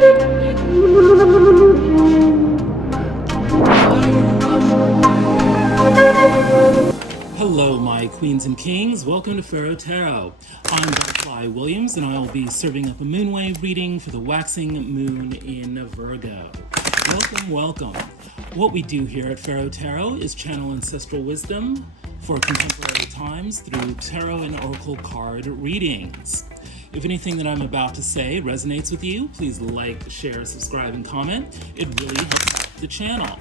Hello, my queens and kings. Welcome to Pharaoh Tarot. I'm Butterfly Williams, and I will be serving up a moonwave reading for the waxing moon in Virgo. Welcome, welcome. What we do here at Pharaoh Tarot is channel ancestral wisdom for contemporary times through tarot and oracle card readings. If anything that I'm about to say resonates with you, please like, share, subscribe, and comment. It really helps the channel.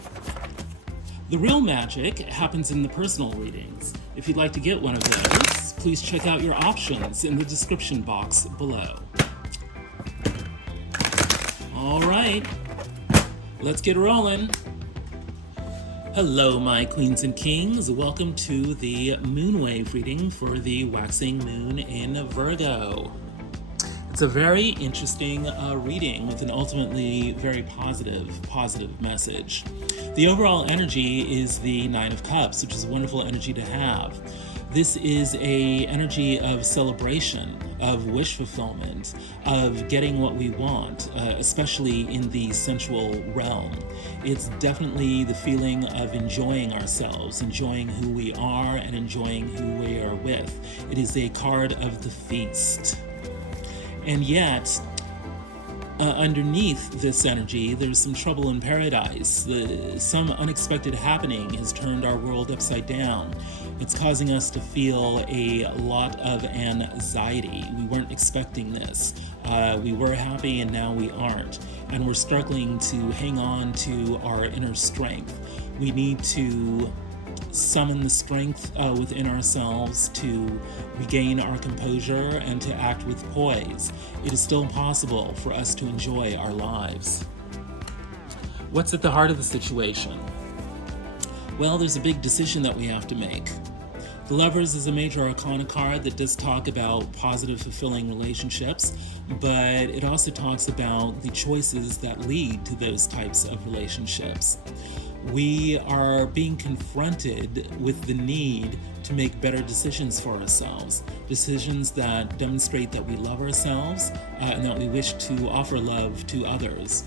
The real magic happens in the personal readings. If you'd like to get one of those, please check out your options in the description box below. All right, let's get rolling. Hello, my queens and kings. Welcome to the moonwave reading for the waxing moon in Virgo. It's a very interesting reading with an ultimately very positive message. The overall energy is the Nine of Cups, which is a wonderful energy to have. This is an energy of celebration, of wish fulfillment, of getting what we want, especially in the sensual realm. It's definitely the feeling of enjoying ourselves, enjoying who we are, and enjoying who we are with. It is a card of the feast. And yet, underneath this energy, there's some trouble in paradise. Some unexpected happening has turned our world upside down. It's causing us to feel a lot of anxiety. We weren't expecting this. We were happy and now we aren't. And we're struggling to hang on to our inner strength. We need to summon the strength within ourselves to regain our composure and to act with poise. It is still possible for us to enjoy our lives. What's at the heart of the situation? Well, there's a big decision that we have to make. The Lovers is a major arcana card that does talk about positive, fulfilling relationships, but it also talks about the choices that lead to those types of relationships. We are being confronted with the need to make better decisions for ourselves, decisions that demonstrate that we love ourselves and that we wish to offer love to others.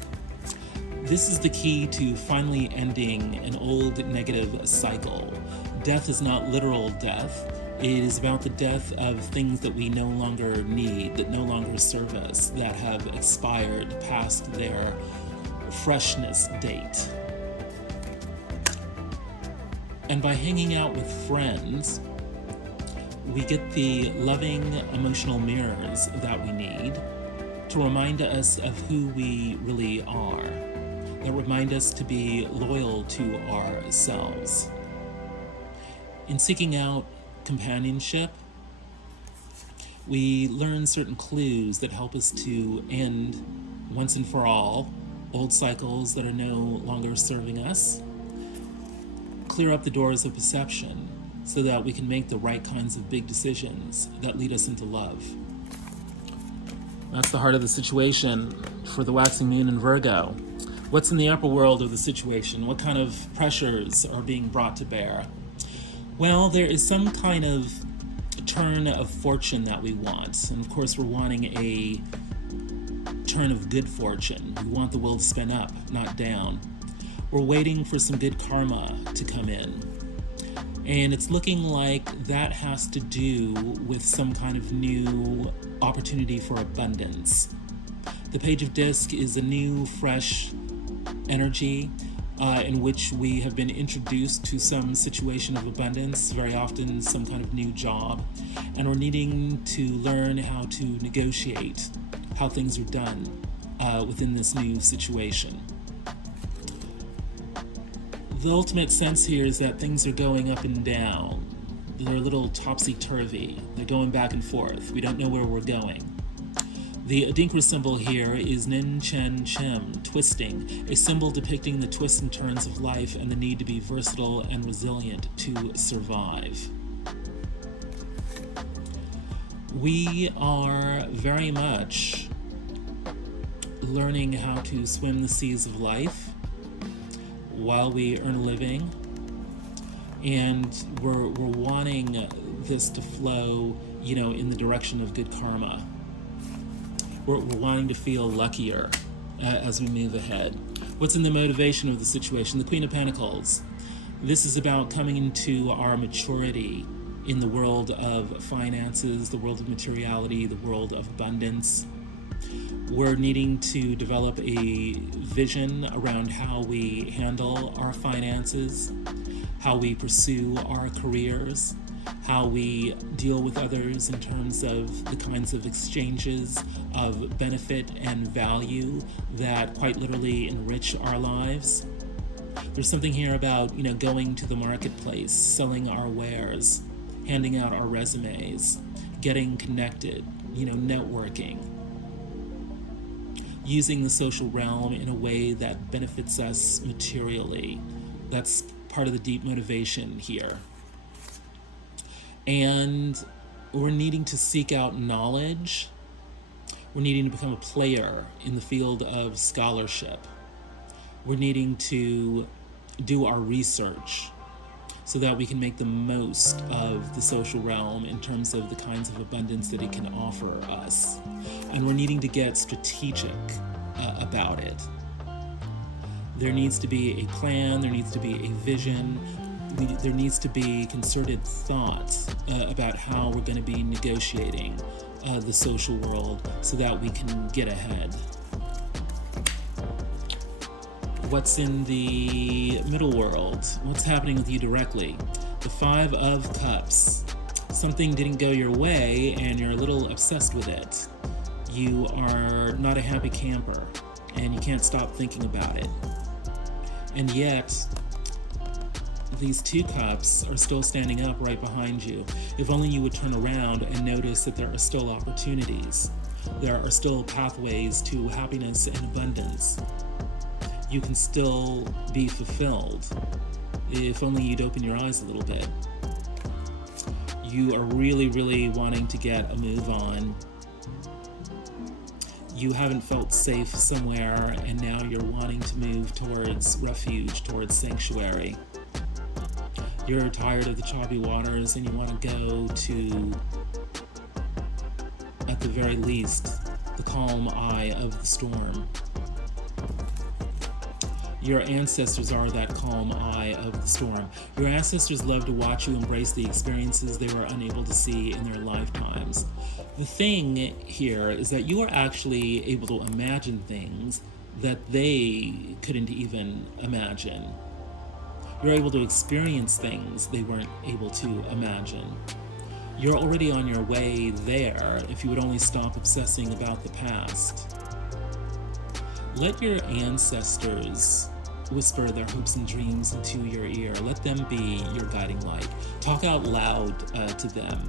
This is the key to finally ending an old negative cycle. Death is not literal death. It is about the death of things that we no longer need, that no longer serve us, that have expired past their freshness date. And by hanging out with friends, we get the loving emotional mirrors that we need to remind us of who we really are, that remind us to be loyal to ourselves. In seeking out companionship, we learn certain clues that help us to end, once and for all, old cycles that are no longer serving us, clear up the doors of perception so that we can make the right kinds of big decisions that lead us into love. That's the heart of the situation for the waxing moon in Virgo. What's in the upper world of the situation? What kind of pressures are being brought to bear? Well, there is some kind of turn of fortune that we want. And of course, we're wanting a turn of good fortune. We want the world to spin up, not down. We're waiting for some good karma to come in. And it's looking like that has to do with some kind of new opportunity for abundance. The Page of Disc is a new, fresh energy in which we have been introduced to some situation of abundance, very often some kind of new job, and we're needing to learn how to negotiate how things are done within this new situation. The ultimate sense here is that things are going up and down. They're a little topsy-turvy. They're going back and forth. We don't know where we're going. The Adinkra symbol here is Nin Chen Chem, twisting, a symbol depicting the twists and turns of life and the need to be versatile and resilient to survive. We are very much learning how to swim the seas of life while we earn a living, and we're wanting this to flow, in the direction of good karma. We're wanting to feel luckier as we move ahead. What's in the motivation of the situation? The Queen of Pentacles. This is about coming into our maturity in the world of finances, the world of materiality, the world of abundance. We're needing to develop a vision around how we handle our finances, how we pursue our careers, how we deal with others in terms of the kinds of exchanges of benefit and value that quite literally enrich our lives. There's something here about, going to the marketplace, selling our wares, handing out our resumes, getting connected, networking, using the social realm in a way that benefits us materially. That's part of the deep motivation here. And we're needing to seek out knowledge. We're needing to become a player in the field of scholarship. We're needing to do our research so that we can make the most of the social realm in terms of the kinds of abundance that it can offer us. And we're needing to get strategic about it. There needs to be a plan, there needs to be a vision, there needs to be concerted thought about how we're going to be negotiating the social world so that we can get ahead. What's in the middle world? What's happening with you directly? The Five of Cups. Something didn't go your way and you're a little obsessed with it. You are not a happy camper and you can't stop thinking about it. And yet, these two cups are still standing up right behind you. If only you would turn around and notice that there are still opportunities. There are still pathways to happiness and abundance. You can still be fulfilled if only you'd open your eyes a little bit. You are really, really wanting to get a move on. You haven't felt safe somewhere and now you're wanting to move towards refuge, towards sanctuary. You're tired of the choppy waters and you want to go to, at the very least, the calm eye of the storm. Your ancestors are that calm eye of the storm. Your ancestors love to watch you embrace the experiences they were unable to see in their lifetimes. The thing here is that you are actually able to imagine things that they couldn't even imagine. You're able to experience things they weren't able to imagine. You're already on your way there if you would only stop obsessing about the past. Let your ancestors whisper their hopes and dreams into your ear. Let them be your guiding light. Talk out loud to them,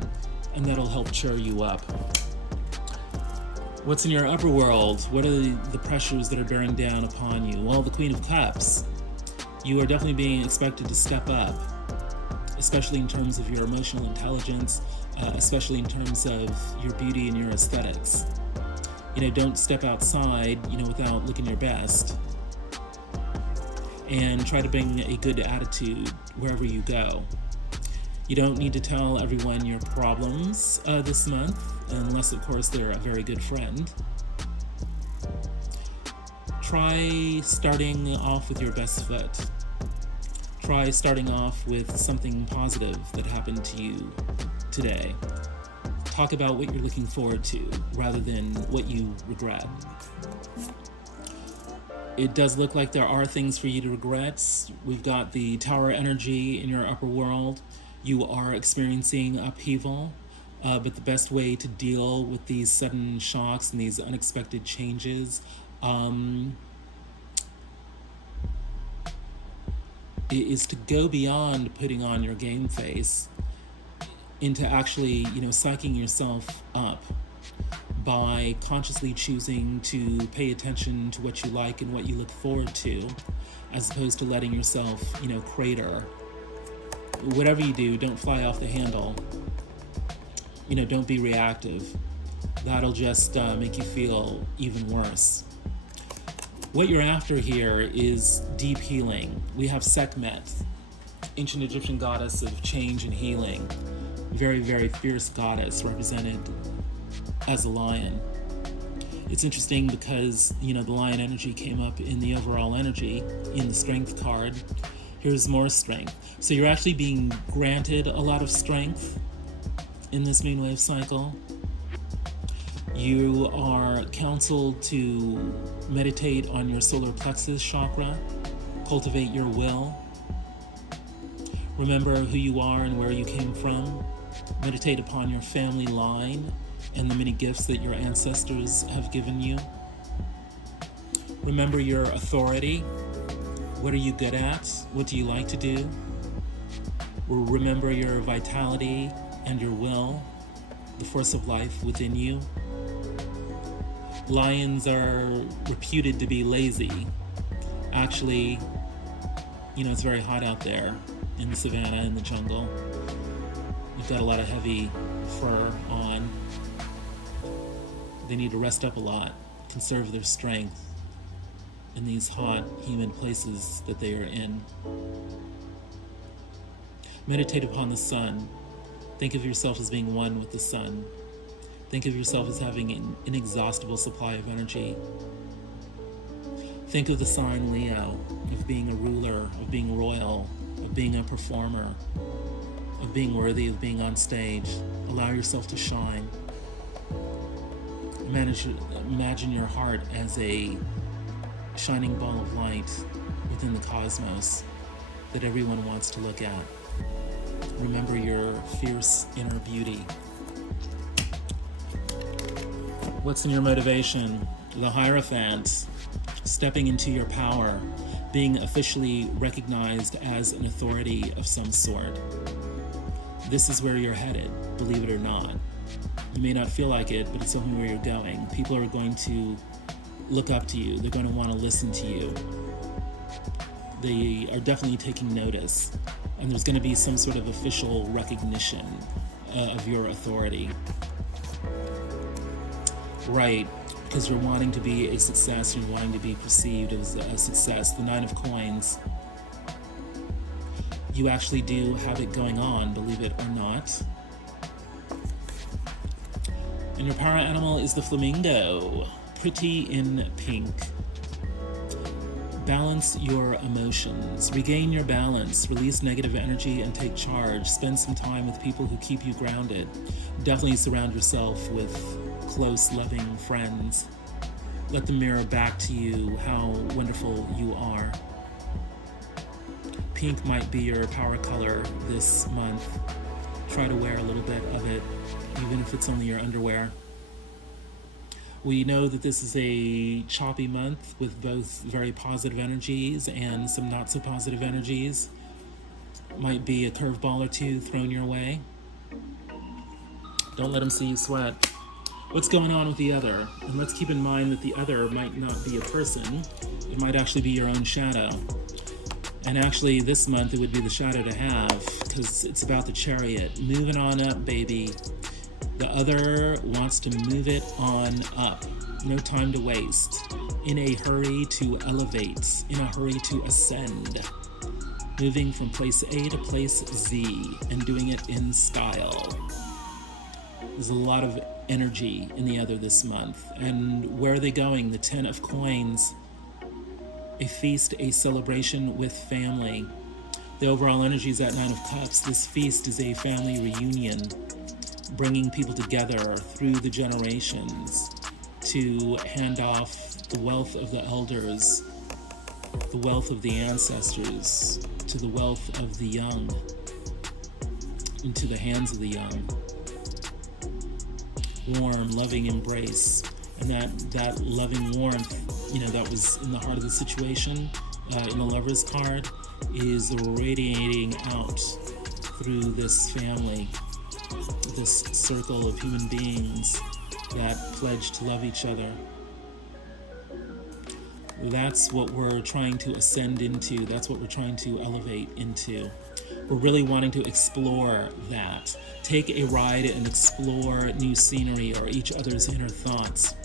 and that'll help cheer you up. What's in your upper world? What are the pressures that are bearing down upon you? Well, the Queen of Cups. You are definitely being expected to step up, especially in terms of your emotional intelligence, especially in terms of your beauty and your aesthetics. Don't step outside, without looking your best. And try to bring a good attitude wherever you go. You don't need to tell everyone your problems this month, unless, of course, they're a very good friend. Try starting off with your best foot. Try starting off with something positive that happened to you today. Talk about what you're looking forward to rather than what you regret. It does look like there are things for you to regret. We've got the Tower energy in your upper world. You are experiencing upheaval, but the best way to deal with these sudden shocks and these unexpected changes is to go beyond putting on your game face into actually, psyching yourself up by consciously choosing to pay attention to what you like and what you look forward to, as opposed to letting yourself, crater. Whatever you do, don't fly off the handle. Don't be reactive. That'll just make you feel even worse. What you're after here is deep healing. We have Sekhmet, ancient Egyptian goddess of change and healing. Very, very fierce goddess represented as a lion. It's interesting because, the lion energy came up in the overall energy in the strength card. Here's more strength. So you're actually being granted a lot of strength in this moon wave cycle. You are counseled to meditate on your solar plexus chakra, cultivate your will, remember who you are and where you came from, meditate upon your family line and the many gifts that your ancestors have given you. Remember your authority. What are you good at? What do you like to do? Remember your vitality and your will, the force of life within you. Lions are reputed to be lazy. Actually, it's very hot out there in the savannah, in the jungle. You've got a lot of heavy fur on. They need to rest up a lot, conserve their strength in these hot, humid places that they are in. Meditate upon the sun. Think of yourself as being one with the sun. Think of yourself as having an inexhaustible supply of energy. Think of the sign Leo, of being a ruler, of being royal, of being a performer, of being worthy of being on stage. Allow yourself to shine. Imagine your heart as a shining ball of light within the cosmos that everyone wants to look at. Remember your fierce inner beauty. What's in your motivation? The Hierophant, stepping into your power, being officially recognized as an authority of some sort. This is where you're headed, believe it or not. You may not feel like it, but it's something where you're going. People are going to look up to you. They're going to want to listen to you. They are definitely taking notice. And there's going to be some sort of official recognition of your authority. Right, because you're wanting to be a success, you're wanting to be perceived as a success. The Nine of Coins. You actually do have it going on, believe it or not. And your power animal is the flamingo, pretty in pink. Balance your emotions, regain your balance, release negative energy and take charge. Spend some time with people who keep you grounded. Definitely surround yourself with close, loving friends. Let them mirror back to you how wonderful you are. Pink might be your power color this month. Try to wear a little bit of it, even if it's only your underwear. We know that this is a choppy month with both very positive energies and some not so positive energies. Might be a curveball or two thrown your way. Don't let them see you sweat. What's going on with the other? And let's keep in mind that the other might not be a person. It might actually be your own shadow. And actually this month it would be the shadow to have, because it's about the Chariot. Moving on up, baby. The other wants to move it on up. No time to waste. In a hurry to elevate. In a hurry to ascend. Moving from place A to place Z and doing it in style. There's a lot of energy in the other this month. And where are they going? The Ten of Coins. A feast, a celebration with family. The overall energy is at Nine of Cups. This feast is a family reunion, bringing people together through the generations to hand off the wealth of the elders, the wealth of the ancestors, to the wealth of the young, into the hands of the young. Warm, loving embrace. And that loving warmth, that was in the heart of the situation, in the Lover's card, is radiating out through this family, this circle of human beings that pledge to love each other. That's what we're trying to ascend into. That's what we're trying to elevate into. We're really wanting to explore that. Take a ride and explore new scenery or each other's inner thoughts.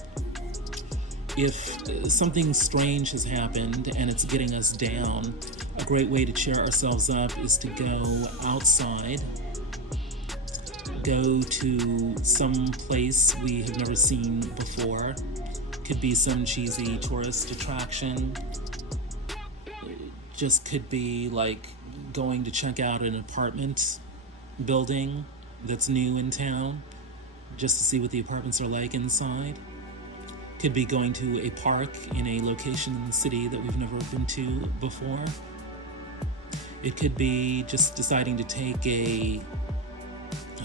If something strange has happened and it's getting us down, a great way to cheer ourselves up is to go outside, go to some place we have never seen before, Could be some cheesy tourist attraction. Just could be like going to check out an apartment building that's new in town, just to see what the apartments are like inside. Could be going to a park in a location in the city that we've never been to before. It could be just deciding to take a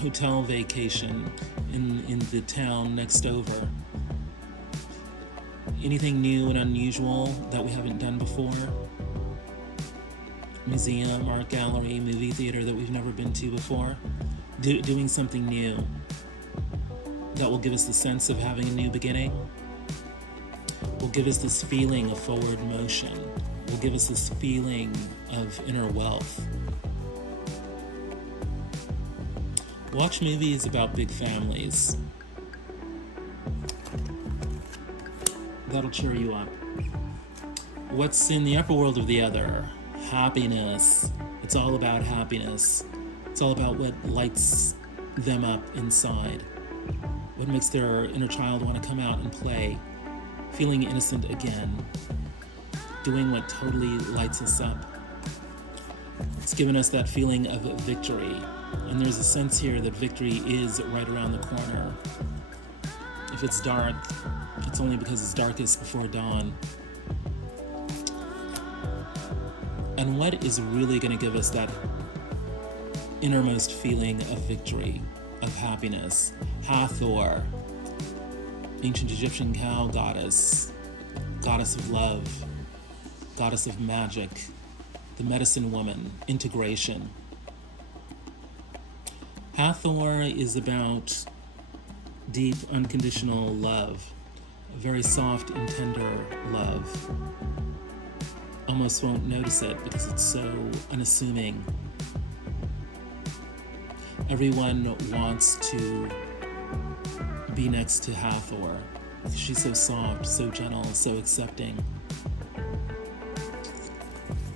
hotel vacation in the town next over. Anything new and unusual that we haven't done before. Museum, art gallery, movie theater that we've never been to before. Doing something new that will give us the sense of having a new beginning. Will give us this feeling of forward motion. Will give us this feeling of inner wealth. Watch movies about big families. That'll cheer you up. What's in the upper world of the other? Happiness. It's all about happiness. It's all about what lights them up inside. What makes their inner child want to come out and play. Feeling innocent again. Doing what totally lights us up. It's given us that feeling of victory. And there's a sense here that victory is right around the corner. If it's dark, it's only because it's darkest before dawn. And what is really going to give us that innermost feeling of victory, of happiness? Hathor, ancient Egyptian cow goddess, goddess of love, goddess of magic, the medicine woman, integration. Hathor is about deep, unconditional love, a very soft and tender love. Almost won't notice it because it's so unassuming. Everyone wants to be next to Hathor. She's so soft, so gentle, so accepting.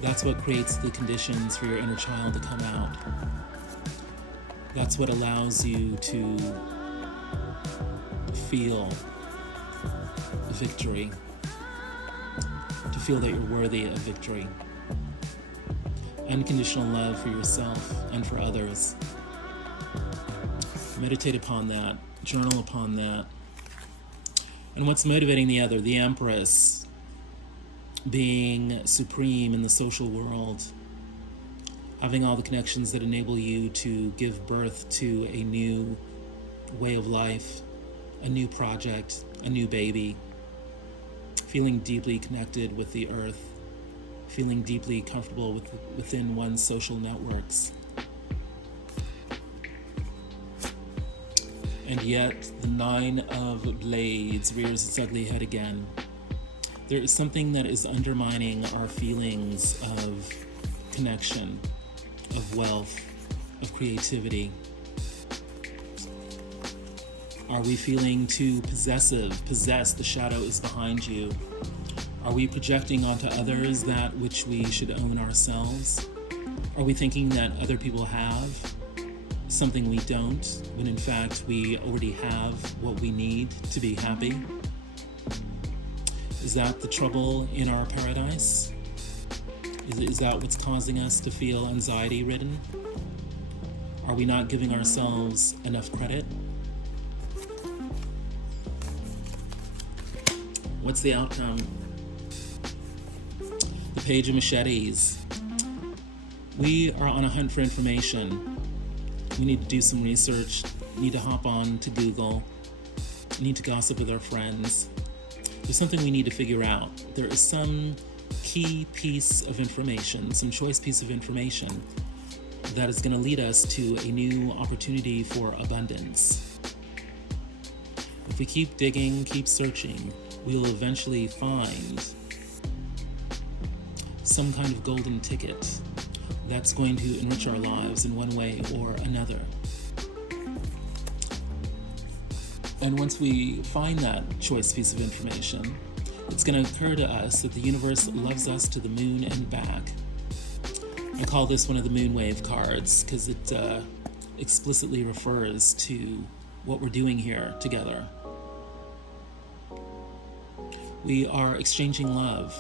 That's what creates the conditions for your inner child to come out. That's what allows you to feel victory, to feel that you're worthy of victory. Unconditional love for yourself and for others. Meditate upon that, journal upon that. And what's motivating the other? The Empress, being supreme in the social world, having all the connections that enable you to give birth to a new way of life, a new project, a new baby, feeling deeply connected with the earth, feeling deeply comfortable within one's social networks. And yet, the Nine of Blades rears its ugly head again. There is something that is undermining our feelings of connection, of wealth, of creativity. Are we feeling too possessive? Possessed, the shadow is behind you. Are we projecting onto others that which we should own ourselves? Are we thinking that other people have something we don't, when in fact we already have what we need to be happy? Is that the trouble in our paradise? Is that what's causing us to feel anxiety-ridden? Are we not giving ourselves enough credit? What's the outcome? The Page of Machetes. We are on a hunt for information. We need to do some research, need to hop on to Google, need to gossip with our friends. There's something we need to figure out. There is some key piece of information, some choice piece of information that is going to lead us to a new opportunity for abundance. If we keep digging, keep searching, we will eventually find some kind of golden ticket that's going to enrich our lives in one way or another. And once we find that choice piece of information, it's going to occur to us that the universe loves us to the moon and back. I call this one of the moonwave cards because it explicitly refers to what we're doing here together. We are exchanging love,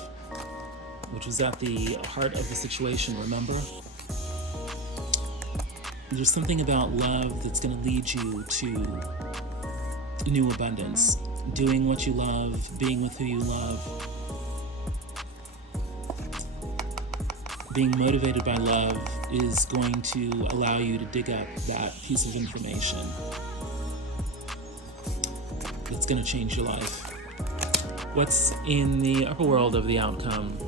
which was at the heart of the situation, remember? There's something about love that's going to lead you to new abundance. Doing what you love, being with who you love, being motivated by love is going to allow you to dig up that piece of information that's going to change your life. What's in the upper world of the outcome?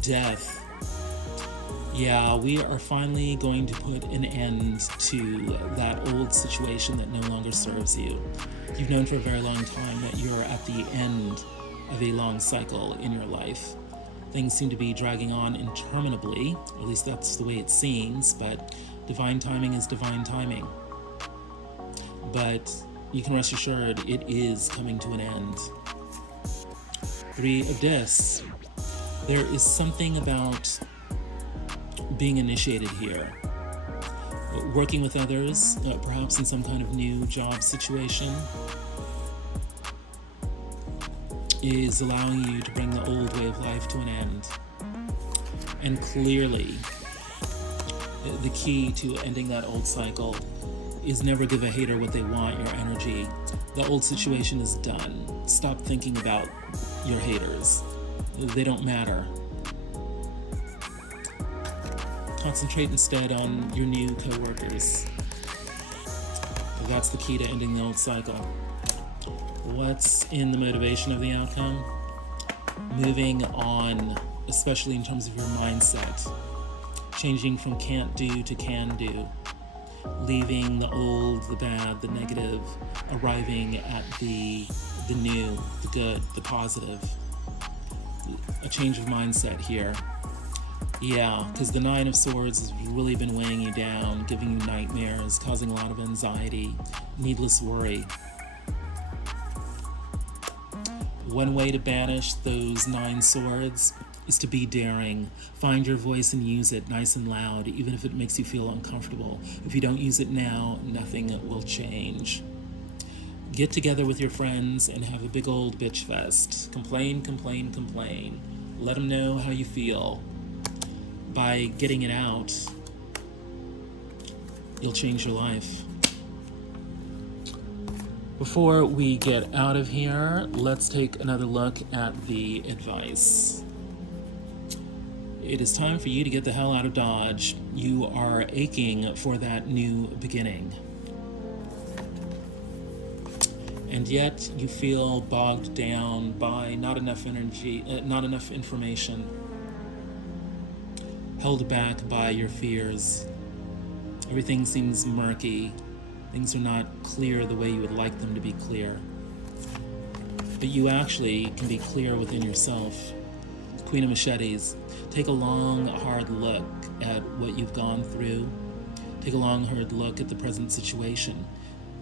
Death. Yeah, we are finally going to put an end to that old situation that no longer serves you. You've known for a very long time that you're at the end of a long cycle in your life. Things seem to be dragging on interminably, or at least that's the way it seems, but divine timing is divine timing. But you can rest assured it is coming to an end. 3 of Discs. There is something about being initiated here. Working with others, perhaps in some kind of new job situation, is allowing you to bring the old way of life to an end. And clearly, the key to ending that old cycle is never give a hater what they want, your energy. The old situation is done. Stop thinking about your haters. They don't matter. Concentrate instead on your new co-workers. That's the key to ending the old cycle. What's in the motivation of the outcome? Moving on, especially in terms of your mindset. Changing from can't do to can do. Leaving the old, the bad, the negative, arriving at the new, the good, the positive. A change of mindset here. Yeah, because the 9 of Swords has really been weighing you down, giving you nightmares, causing a lot of anxiety, needless worry. One way to banish those 9 swords is to be daring. Find your voice and use it nice and loud, even if it makes you feel uncomfortable. If you don't use it now, nothing will change. Get together with your friends and have a big old bitch fest. Complain, complain, complain. Let them know how you feel. By getting it out, you'll change your life. Before we get out of here, let's take another look at the advice. It is time for you to get the hell out of Dodge. You are aching for that new beginning. And yet you feel bogged down by not enough energy, not enough information. Held back by your fears. Everything seems murky. Things are not clear the way you would like them to be clear. But you actually can be clear within yourself. Queen of Machetes. Take a long, hard look at what you've gone through. Take a long, hard look at the present situation.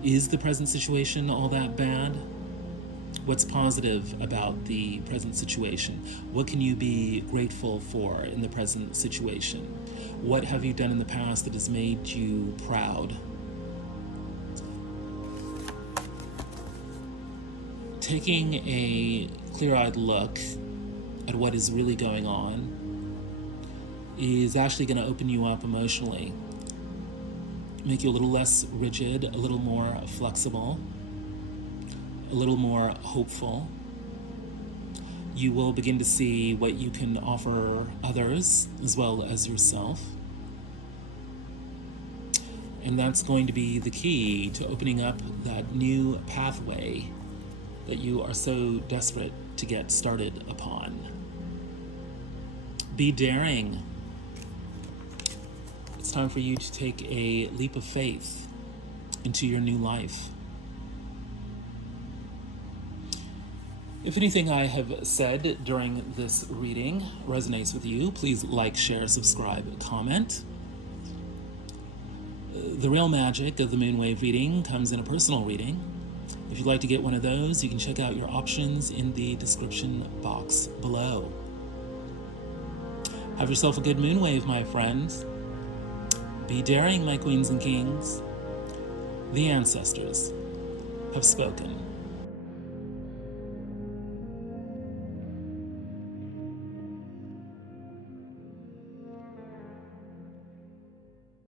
Is the present situation all that bad? What's positive about the present situation? What can you be grateful for in the present situation? What have you done in the past that has made you proud? Taking a clear-eyed look at what is really going on is actually going to open you up emotionally. Make you a little less rigid, a little more flexible, a little more hopeful. You will begin to see what you can offer others as well as yourself. And that's going to be the key to opening up that new pathway that you are so desperate to get started upon. Be daring. It's time for you to take a leap of faith into your new life. If anything I have said during this reading resonates with you, please like, share, subscribe, comment. The real magic of the Moonwave reading comes in a personal reading. If you'd like to get one of those, you can check out your options in the description box below. Have yourself a good Moonwave, my friends. Be daring, my queens and kings. The ancestors have spoken.